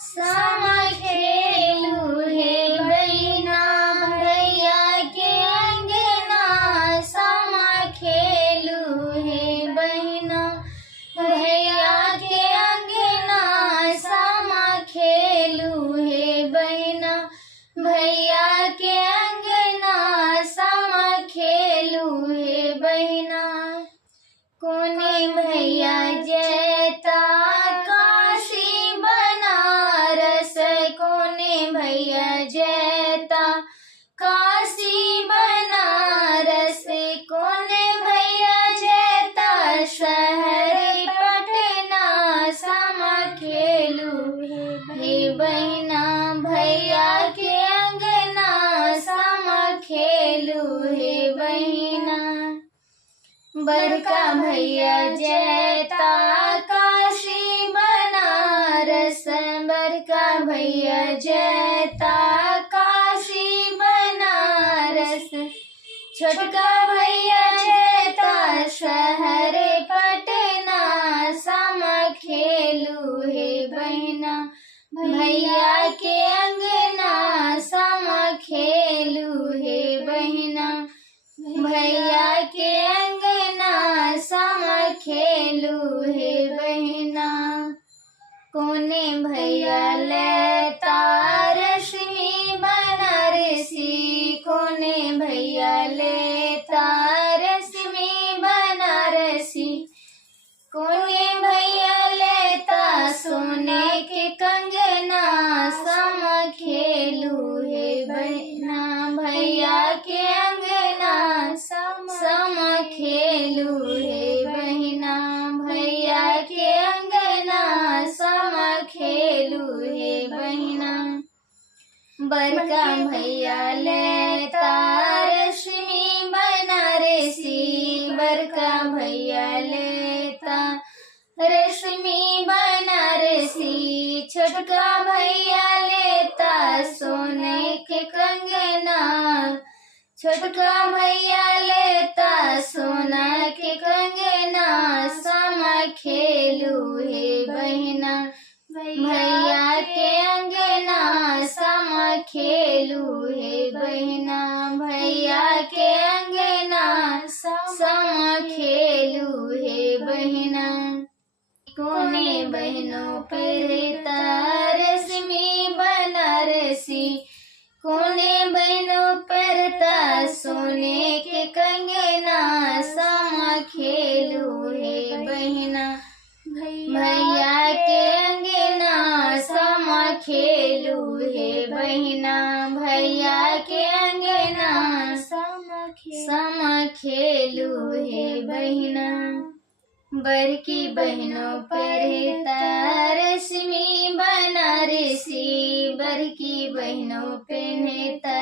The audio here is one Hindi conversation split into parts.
सामा खेलू हे बहिना भैया के अंगना, सामा खेलू हे बहिना भैया के अंगना, सामा खेलू हे बहिना भैया के अंगना, सामा खेलू हे बहिना। कोने भैया जैता काशी बनारस, कोने भैया जैता काशी बनारस, कोने भैया जैता शहर पटना, सामा खेलू हे बहिना भैया के अंगना, सामा खेलू हे बहिना। बड़का भैया जैता काशी बनारस, बड़का भैया जैता काशी बनारस, छोटका भैया जैता शहर पटना, सामा खेलू हे बहिना भैया के अंगना, सामा खेलू हे बहिना भैया के अंगना, सामा खेलू हे बहिना। कोने भैया लेता रश्मि बनारसी, कोने भैया लेता रश्मि बनारसी, कोने भैया लेता सोने के कंगना, सामा खेलू हे बहिना भैया के अंगना, सामा खेलू हे बहिना भैया के अंगना, सामा खेलू हे बहिना। बड़का भैया लेता रश्मि बनारसी, बड़का भैया लेता रश्मि बनारसी, छोटका भैया लेता सोने के कंगना, छोटका भैया लेता सोना के कंगना, सामा खेलू हे बहिना भैया के अंगना, सामा खेलू हे बहिना भैया के अंगना, सामा खेलू हे बहिना। कोने बहनों पहनता रश्मि बनारसी, कोने बहनों परता सोने के कंगना, सामा खेलू हे बहिना भैया के अंगना, सामा खेलू हे बहिना भैया के अंगना, सामा खेलू हे बहिना। बड़की बहनों पहनता रश्मि बनारसी, बड़की बहनों पहनता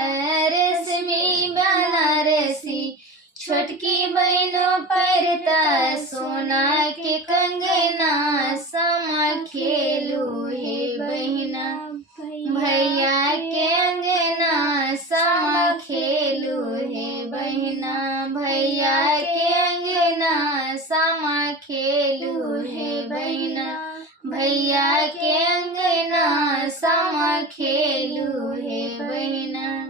रश्मि बनारसी, छोटकी बहनों परता सोना के कंगना, सामा खेलू हे बहिना भैया के अंगना, सामा खेलू हे बहिना भैया के अंगना, सामा खेलू हे बहिना भैया के अंगना, सामा खेलू हे बहिना।